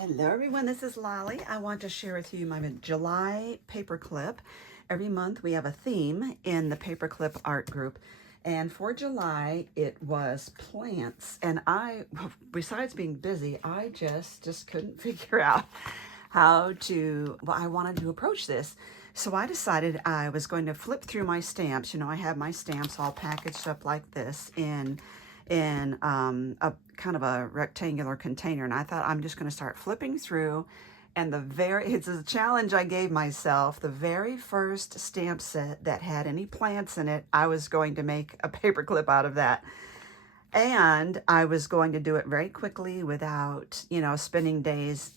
Hello everyone, this is Lolly. I want to share with you my July paperclip. Every month we have a theme in the paperclip art group. And for July, it was plants. And besides being busy, I just couldn't figure out how to, I wanted to approach this. So I decided I was going to flip through my stamps. You know, I have my stamps all packaged up like this in a kind of a rectangular container, and I thought I'm just going to start flipping through, and it's a challenge I gave myself. The very first stamp set that had any plants in it, I was going to make a paperclip out of that, and I was going to do it very quickly without, you know, spending days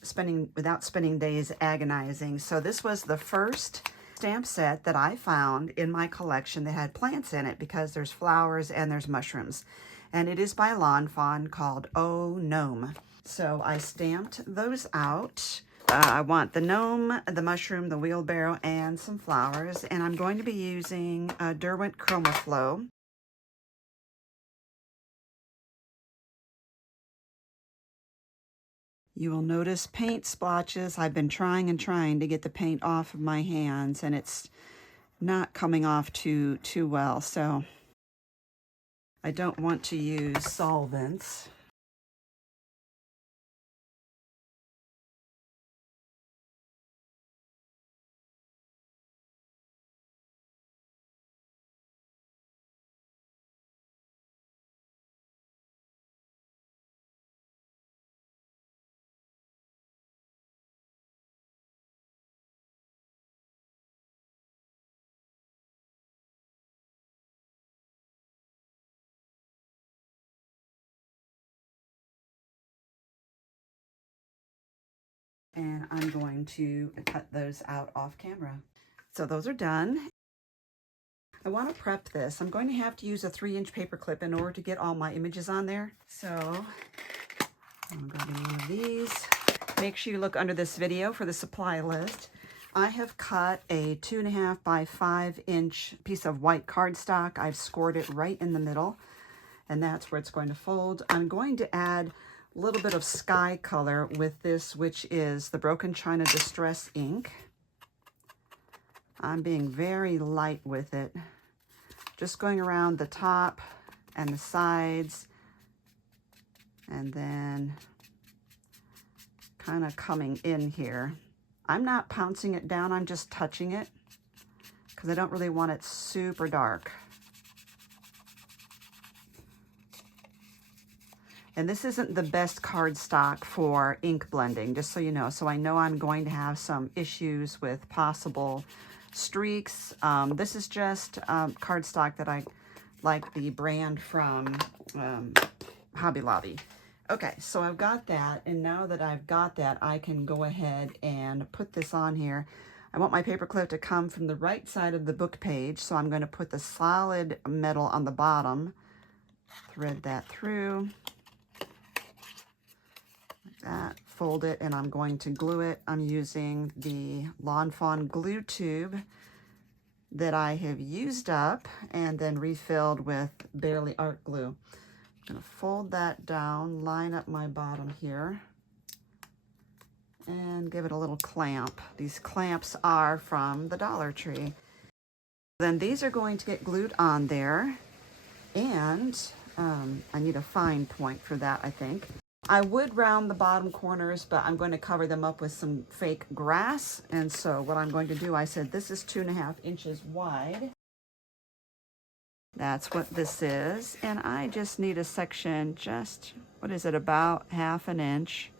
agonizing. So this was the first stamp set that I found in my collection that had plants in it, because there's flowers and there's mushrooms. And it is by Lawn Fawn, called Oh Gnome. So I stamped those out. I want the gnome, the mushroom, the wheelbarrow, and some flowers. And I'm going to be using Derwent Chromaflow. You will notice paint splotches. I've been trying to get the paint off of my hands, and it's not coming off too well. So I don't want to use solvents. And I'm going to cut those out off camera. So those are done. I want to prep this. I'm going to have to use a 3-inch paper clip in order to get all my images on there. So I'm grabbing one of these. Make sure you look under this video for the supply list. I have cut a 2.5 by 5-inch piece of white cardstock. I've scored it right in the middle, and that's where it's going to fold. I'm going to add a little bit of sky color with this, which is the Broken China Distress ink. I'm being very light with it, just going around the top and the sides, and then kind of coming in here. I'm not pouncing it down, I'm just touching it, because I don't really want it super dark. And this isn't the best cardstock for ink blending, just so you know. So I know I'm going to have some issues with possible streaks. This is just cardstock that I like, the brand from Hobby Lobby. Okay, so I've got that, and now that I've got that, I can go ahead and put this on here. I want my paperclip to come from the right side of the book page, so I'm going to put the solid metal on the bottom, thread that through, like that, fold it, and I'm going to glue it. I'm using the Lawn Fawn glue tube that I have used up and then refilled with Barely Art glue. I'm going to fold that down, line up my bottom here, and give it a little clamp. These clamps are from the Dollar Tree. Then these are going to get glued on there, and I need a fine point for that, I think. I would round the bottom corners, but I'm going to cover them up with some fake grass. And so what I'm going to do, I said this is 2.5 inches wide. That's what this is. And I just need a section, just, what is it, about 1/2 inch.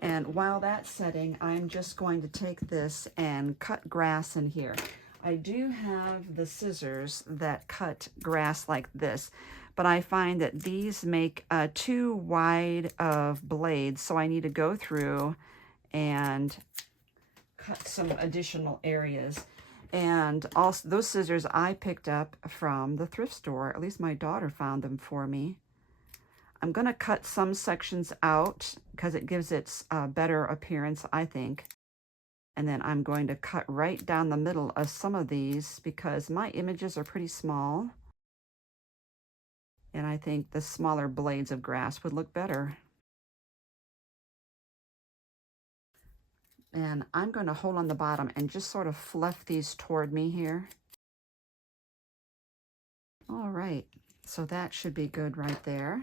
And while that's setting, I'm just going to take this and cut grass in here. I do have the scissors that cut grass like this, but I find that these make too wide of blades, so I need to go through and cut some additional areas. And also, those scissors I picked up from the thrift store. At least my daughter found them for me. I'm going to cut some sections out because it gives it a better appearance, I think. And then I'm going to cut right down the middle of some of these because my images are pretty small. And I think the smaller blades of grass would look better. And I'm going to hold on the bottom and just sort of fluff these toward me here. All right, so that should be good right there.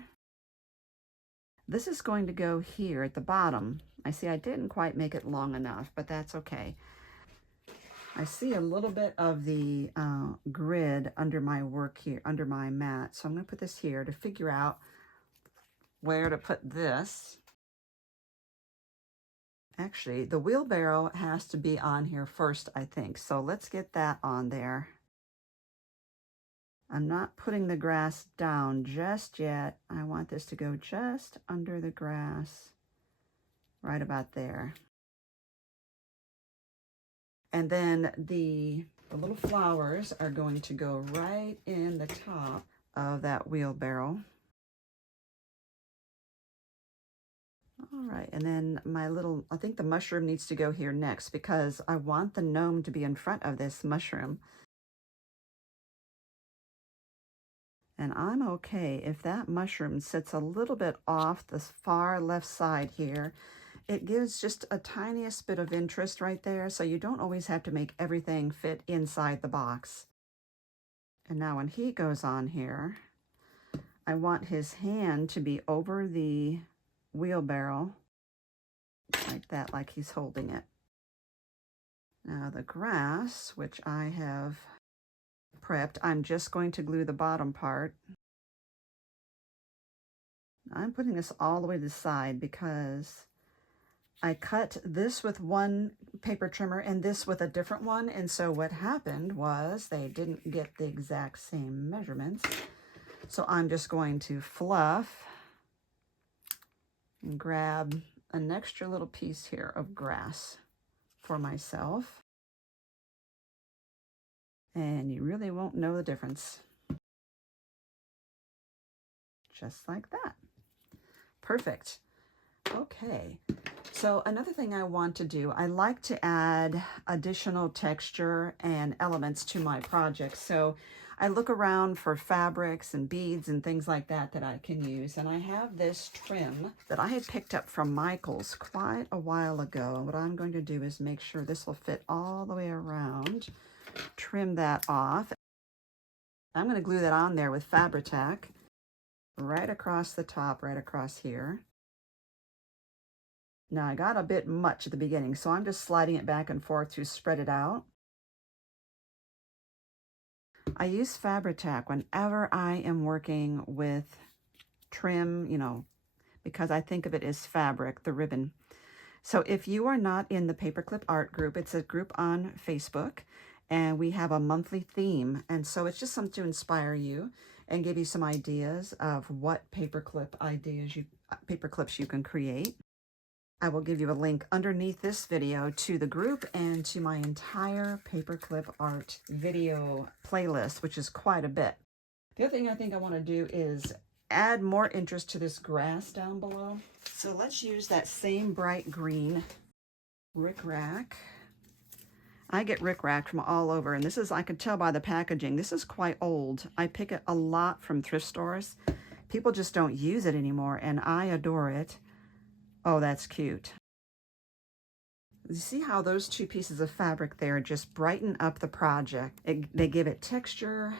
This is going to go here at the bottom. I see I didn't quite make it long enough, but that's okay. I see a little bit of the grid under my work here, under my mat. So I'm going to put this here to figure out where to put this. Actually, the wheelbarrow has to be on here first, I think. So let's get that on there. I'm not putting the grass down just yet. I want this to go just under the grass, right about there. And then the little flowers are going to go right in the top of that wheelbarrow. All right, and then I think the mushroom needs to go here next because I want the gnome to be in front of this mushroom. And I'm okay if that mushroom sits a little bit off the far left side here. It gives just a tiniest bit of interest right there, so you don't always have to make everything fit inside the box. And now when he goes on here, I want his hand to be over the wheelbarrow, like that, like he's holding it. Now the grass, which I have prepped, I'm just going to glue the bottom part. I'm putting this all the way to the side because I cut this with one paper trimmer and this with a different one, and so what happened was they didn't get the exact same measurements. So I'm just going to fluff and grab an extra little piece here of grass for myself. And you really won't know the difference. Just like that. Perfect. Okay. So another thing I want to do, I like to add additional texture and elements to my projects. So I look around for fabrics and beads and things like that that I can use. And I have this trim that I had picked up from Michael's quite a while ago. What I'm going to do is make sure this will fit all the way around. Trim that off. I'm going to glue that on there with Fabri-Tac right across the top, right across here. Now I got a bit much at the beginning, so I'm just sliding it back and forth to spread it out. I use Fabri-Tac whenever I am working with trim, you know, because I think of it as fabric, the ribbon. So if you are not in the Paperclip Art Group, it's a group on Facebook, and we have a monthly theme. And so it's just something to inspire you and give you some ideas of what paperclips you can create. I will give you a link underneath this video to the group and to my entire paperclip art video playlist, which is quite a bit. The other thing I think I want to do is add more interest to this grass down below. So let's use that same bright green rickrack. I get rickrack from all over, and this is, I can tell by the packaging, this is quite old. I pick it a lot from thrift stores. People just don't use it anymore, and I adore it. Oh, that's cute. You see how those two pieces of fabric there just brighten up the project. They give it texture.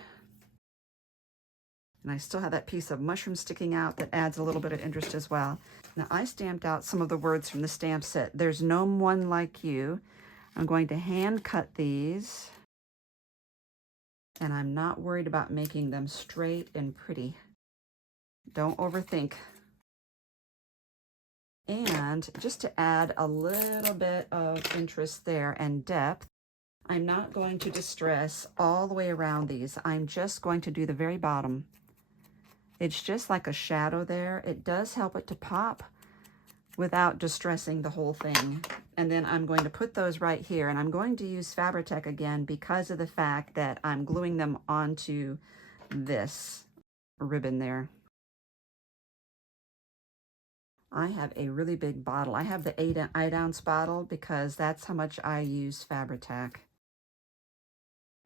And I still have that piece of mushroom sticking out that adds a little bit of interest as well. Now I stamped out some of the words from the stamp set. There's Gnome One Like You. I'm going to hand cut these. And I'm not worried about making them straight and pretty. Don't overthink. And just to add a little bit of interest there and depth, I'm not going to distress all the way around these. I'm just going to do the very bottom. It's just like a shadow there. It does help it to pop without distressing the whole thing. And then I'm going to put those right here, and I'm going to use Fabri-Tac again because of the fact that I'm gluing them onto this ribbon there. I have a really big bottle. I have the 8-ounce bottle because that's how much I use Fabri-Tac.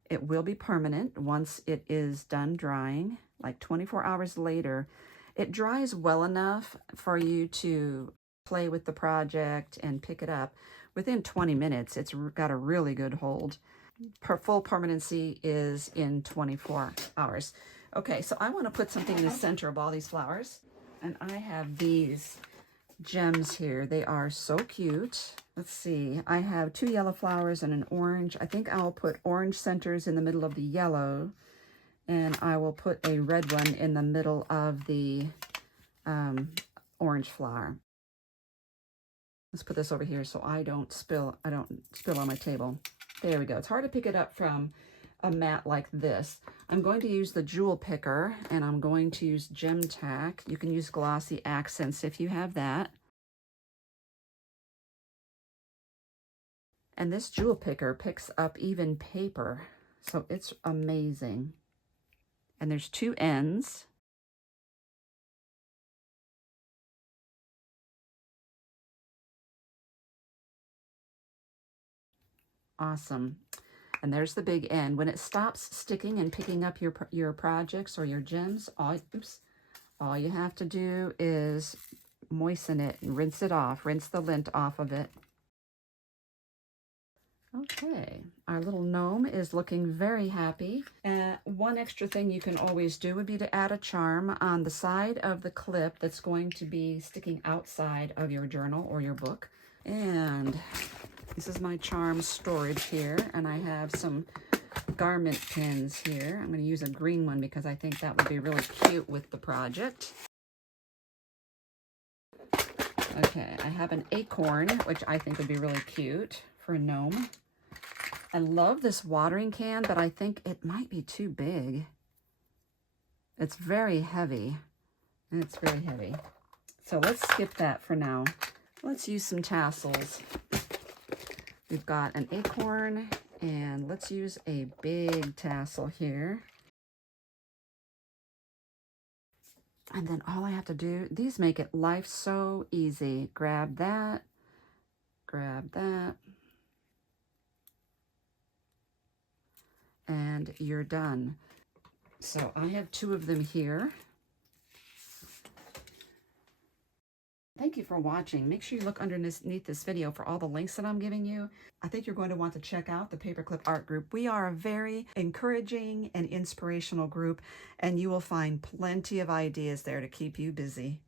It will be permanent once it is done drying. like 24 hours later, it dries well enough for you to play with the project and pick it up. Within 20 minutes, it's got a really good hold. Full permanency is in 24 hours. Okay, so I want to put something in the center of all these flowers. And I have these gems here. They are so cute. Let's see. I have 2 yellow flowers and an orange. I think I'll put orange centers in the middle of the yellow. And I will put a red one in the middle of the orange flower. Let's put this over here so I don't spill on my table. There we go. It's hard to pick it up from a mat like this. I'm going to use the jewel picker, and I'm going to use gem tack. You can use glossy accents if you have that. And this jewel picker picks up even paper, so it's amazing. And there's 2 ends. Awesome. And there's the big end. When it stops sticking and picking up your projects or your gems, all you have to do is moisten it and rinse it off. Rinse the lint off of it. Okay, our little gnome is looking very happy. One extra thing you can always do would be to add a charm on the side of the clip that's going to be sticking outside of your journal or your book. And this is my charm storage here, and I have some garment pins here. I'm going to use a green one because I think that would be really cute with the project. Okay, I have an acorn, which I think would be really cute for a gnome. I love this watering can, but I think it might be too big. It's very heavy. It's very heavy. So let's skip that for now. Let's use some tassels. We've got an acorn, and let's use a big tassel here. And then all I have to do, these make it life so easy. Grab that, and you're done. So I have 2 of them here. Thank you for watching. Make sure you look underneath this video for all the links that I'm giving you. I think you're going to want to check out the Paperclip Art Group. We are a very encouraging and inspirational group, and you will find plenty of ideas there to keep you busy.